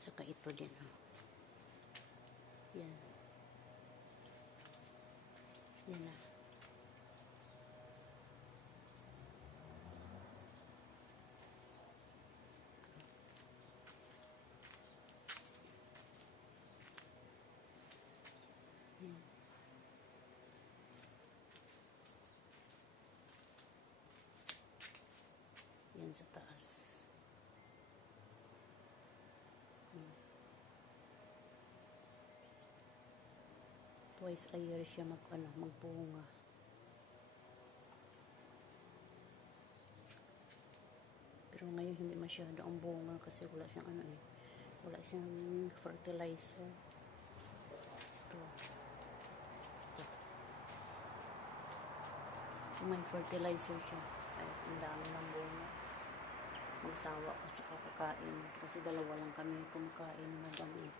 Saka ito din, oh. Yan. Yan na. Yan. Yan sa taas. Twice a year siya magbunga. Pero ngayon hindi masyado ang bunga kasi wala siyang wala siyang fertilizer. Ito. May fertilizer siya. Ay, ang dami ng bunga. Magsawa ko sa kakakain. Kasi dalawa lang kami kumakain na dami.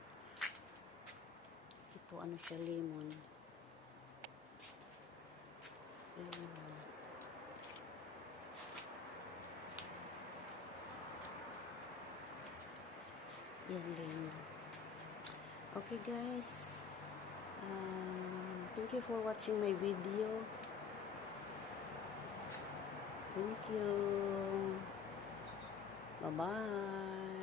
Ito ano siya, lemon. Lemon. Yan lemon. Okay guys. Thank you for watching my video. Thank you. Bye-bye.